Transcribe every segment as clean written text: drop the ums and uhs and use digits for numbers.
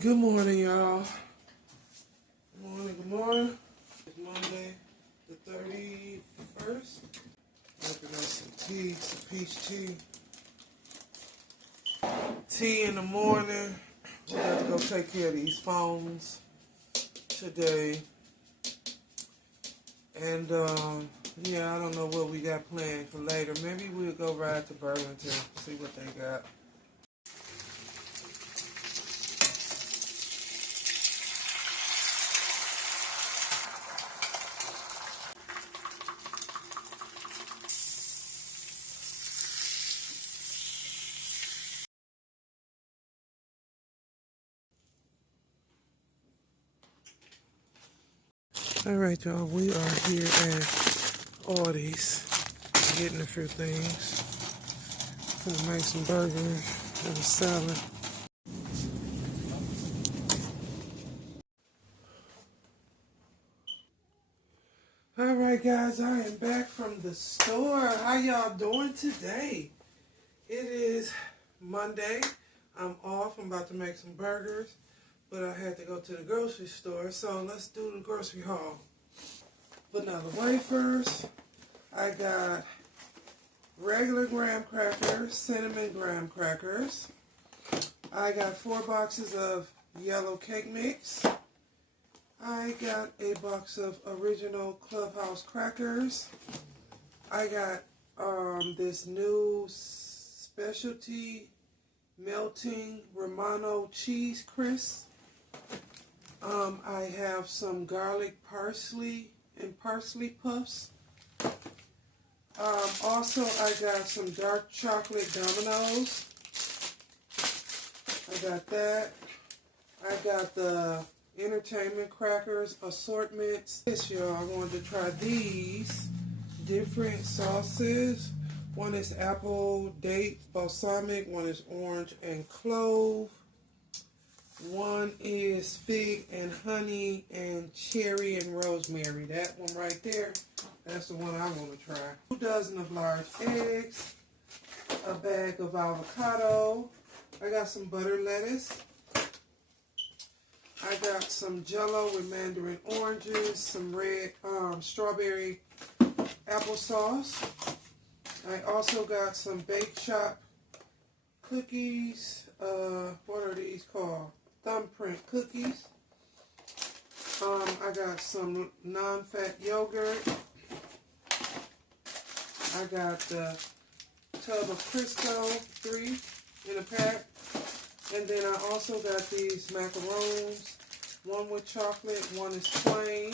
Good morning, y'all. Good morning, good morning. It's Monday the 31st. Looking at some tea, some peach tea. Tea in the morning. We got to go take care of these phones today. And, yeah, I don't know what we got planned for later. Maybe we'll go ride to Burlington, see what they got. All right, y'all, we are here at Aldi's, getting a few things. Gonna make some burgers and a salad. All right, guys, I am back from the store. How y'all doing today? It is Monday. I'm off. I'm about to make some burgers, but I had to go to the grocery store, so let's do the grocery haul. Vanilla wafers. I got regular graham crackers, cinnamon graham crackers. I got 4 boxes of yellow cake mix. I got a box of original Clubhouse crackers. I got this new specialty melting Romano cheese crisp. I have some garlic parsley and parsley puffs. Also, I got some dark chocolate Dominoes. I got that. I got the entertainment crackers assortments. This y'all, I wanted to try these different sauces. One is apple, date, balsamic. One is orange and clove. One is fig and honey and cherry and rosemary. That one right there, that's the one I want to try. 2 dozen of large eggs. A bag of avocado. I got some butter lettuce. I got some Jell-O with mandarin oranges, some red strawberry applesauce. I also got some Bake Shop cookies. What are these called? Thumbprint cookies. I got some non-fat yogurt. I got the tub of Crisco, 3 in a pack. And then I also got these macarons. One with chocolate, one is plain.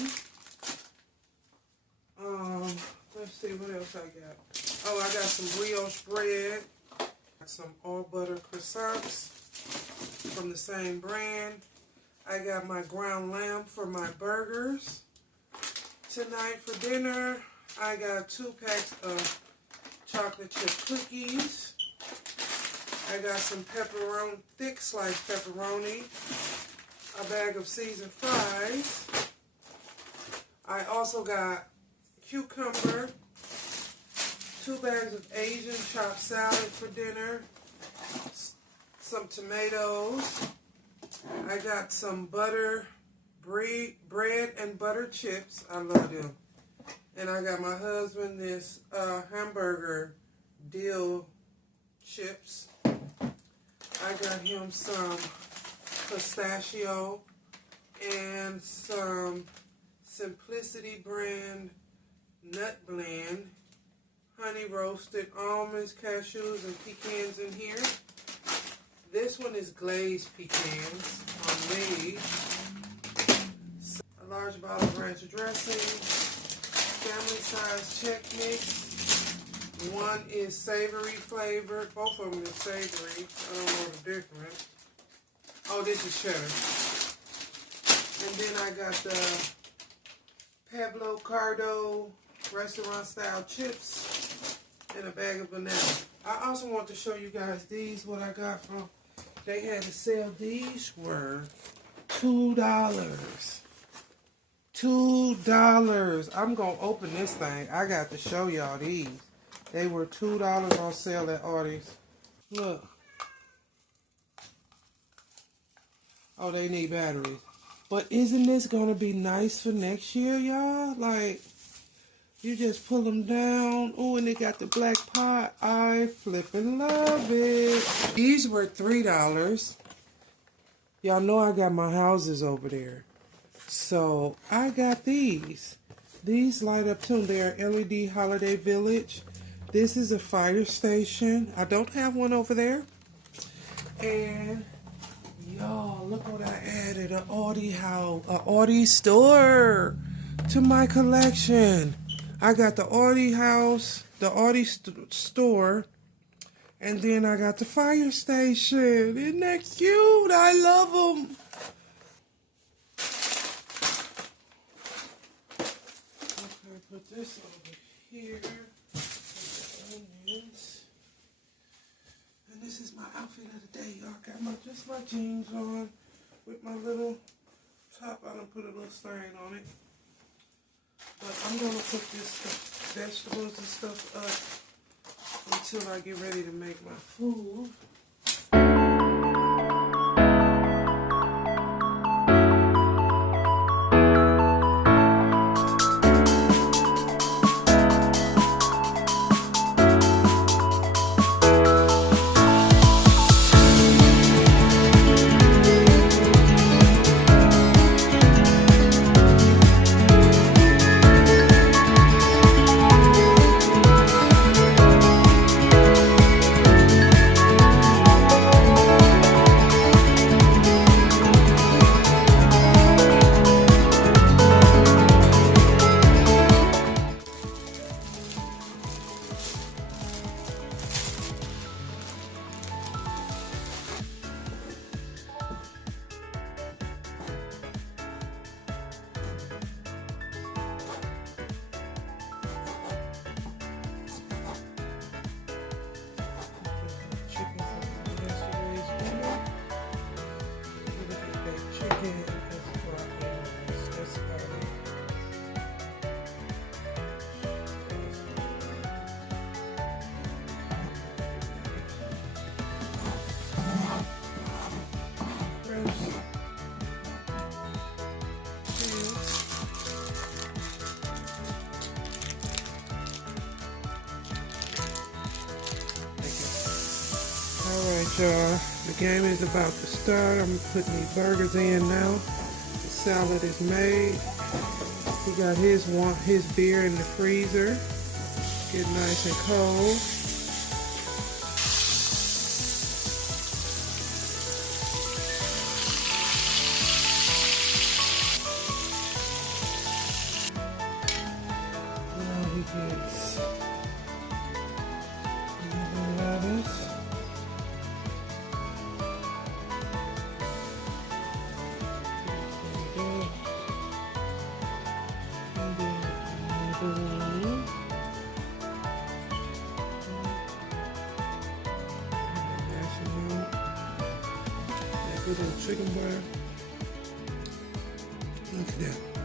Let's see what else I got. Oh, I got some brioche bread. Got some all butter croissants from the same brand. I got my ground lamb for my burgers. Tonight for dinner, I got 2 packs of chocolate chip cookies. I got some pepperoni, thick sliced pepperoni, a bag of seasoned fries. I also got cucumber, 2 bags of Asian chopped salad for dinner, some tomatoes. I got some butter, bread and butter chips. I love them. And I got my husband this hamburger dill chips. I got him some pistachio and some Simplicity brand nut blend, honey roasted almonds, cashews, and pecans in here. This one is glazed pecans on me. A large bottle of ranch dressing, family size check mix. One is savory flavored. Both of them is savory. I don't know the difference. Oh, this is cheddar. And then I got the Pablo Cardo restaurant style chips and a bag of vanilla. I also want to show you guys these, what I got from, they had to sell. These were $2. $2. I'm going to open this thing. I got to show y'all these. They were $2 on sale at Aldi's. Look. Oh, they need batteries. But isn't this gonna be nice for next year, y'all? Like, you just pull them down. Oh, and they got the black pot. I flippin' love it. These were $3. Y'all know I got my houses over there. So, I got these. These light up too. They're LED Holiday Village. This is a fire station. I don't have one over there. And y'all, look what I added. An Audi house, an Audi store to my collection. I got the Audi house, the Audi store, and then I got the fire station. Isn't that cute? I love them. Okay, put this over here. Onions. And this is my outfit of the day, y'all. Got just my jeans on with my little top. I don't put a little stain on it. But I'm going to put this vegetables and stuff up until I get ready to make my food. Alright, y'all. The game is about to start. I'm putting these burgers in now. The salad is made. He got his beer in the freezer. Get nice and cold. Now he gets lettuce. Little chicken butter. Look at that.